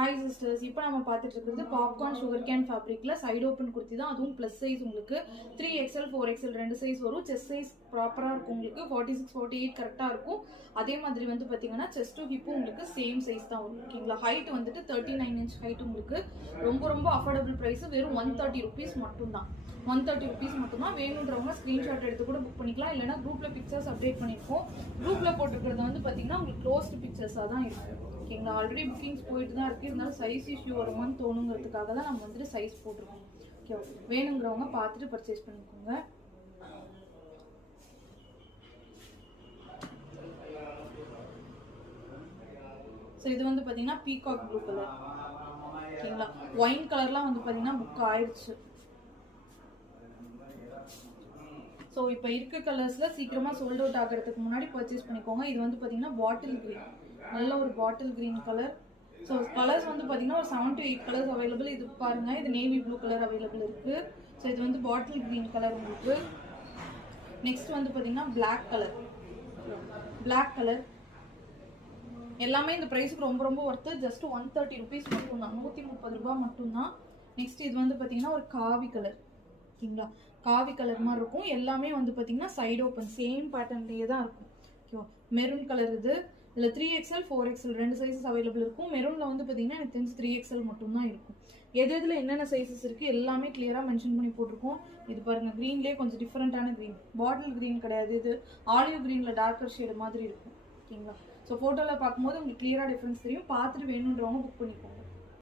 Hi sisters, இப்போ நம்ம பார்த்துட்டு இருக்கிறது பாப்கார்ன் சுகர் கேன் ஃபேப்ரிக்ல சைடு ஓப்பன் குர்த்தி தான். அதுவும் ப்ளஸ் சைஸ் உங்களுக்கு 3XL 4XL ரெண்டு சைஸ் வரும். செஸ்ட் சைஸ் ப்ராப்பராக இருக்கும், உங்களுக்கு 46 48 கரெக்டாக இருக்கும். அதே மாதிரி வந்து பார்த்தீங்கன்னா செஸ்ட் டு ஹிப்பும் உங்களுக்கு சேம் சைஸ் தான் வரும். ஓகேங்களா? ஹைட் வந்துட்டு 39 இன்ச் ஹைட் உங்களுக்கு. ரொம்ப ரொம்ப அஃபோர்டபுள் ப்ரைஸ், வெறும் 130 rupees மட்டும்தான். 130 rupees மட்டும்தான். வேணுன்றவங்க ஸ்க்ரீன்ஷாட் எடுத்து கூட புக் பண்ணிக்கலாம். இல்லைனா குரூப்ல பிக்சர்ஸ் அப்டேட் பண்ணியிருக்கோம். குரூப்ல போட்டுருக்கிறது வந்து பார்த்தீங்கன்னா உங்களுக்கு க்ளோஸ்டு பிக்சர்ஸாக தான் இருக்கும். ஓகேங்களா? ஆல்ரெடி புக்கிங்ஸ் போயிட்டு தான் இருக்குது. இருந்தாலும் சைஸ் இஷ்யூ வருமான்னு தோணுங்கிறதுக்காக தான் நம்ம வந்துட்டு சைஸ் போட்டிருக்கோம். ஓகே, வேணுங்கிறவங்க பார்த்துட்டு பர்ச்சேஸ் பண்ணிக்கோங்க. ஸோ இது வந்து பார்த்தீங்கன்னா பீகாக் ப்ளூ கலர். ஓகேங்களா? ஒயின் கலர்லாம் வந்து பார்த்தீங்கன்னா புக் ஆயிடுச்சு. ஸோ இப்போ இருக்க கலர்ஸில் சீக்கிரமாக சோல்ட் அவுட் ஆகிறதுக்கு முன்னாடி பர்ச்சேஸ் பண்ணிக்கோங்க. இது வந்து பார்த்தீங்கன்னா பாட்டில் க்ரீன், நல்ல ஒரு bottle green colour. So colours வந்து பார்த்தீங்கன்னா ஒரு 7 to 8 கலர்ஸ் அவைலபிள். இது பாருங்க, இது நேவி ப்ளூ கலர் அவைலபிள் இருக்குது. ஸோ இது வந்து பாட்டில் க்ரீன் கலர் உங்களுக்கு. நெக்ஸ்ட் வந்து பார்த்தீங்கன்னா பிளாக் கலர். பிளாக் கலர் எல்லாமே இந்த ப்ரைஸுக்கு ரொம்ப ரொம்ப ஒர்த்து. ஜஸ்ட் 130 rupees மட்டும்தான், 130 ரூபாய் மட்டும்தான். நெக்ஸ்ட் இது வந்து பார்த்தீங்கன்னா ஒரு காவி கலர். ஓகேங்களா? காவி கலர் மாதிரி இருக்கும். எல்லாமே வந்து பார்த்தீங்கன்னா சைடு ஓப்பன் சேம் பேட்டர்ன்லேயே தான் இருக்கும். ஓகேவா? மெரூன் கலர் இது. இதில் 3XL 4XL ரெண்டு சைஸஸ் அவைலபிள் இருக்கும். மெரூனில் வந்து பார்த்தீங்கன்னா எனக்கு தெரிஞ்சு 3XL மட்டும்தான் இருக்கும். எதில் என்னென்ன சைஸஸ் இருக்குது எல்லாமே கிளியராக மென்ஷன் பண்ணி போட்டிருக்கோம். இது பாருங்கள், க்ரீன்லேயே கொஞ்சம் டிஃப்ரெண்ட்டான க்ரீன், பாட்டில் க்ரீன் கிடையாது, இது ஆலிவ் க்ரீனில் டார்க்கர் ஷேடு மாதிரி இருக்கும். ஓகேங்களா? ஸோ ஃபோட்டோவில் பார்க்கும்போது உங்களுக்கு கிளியராக டிஃப்ரென்ஸ் தெரியும். பார்த்துட்டு வேணுன்றவங்க புக் பண்ணிக்கோங்க.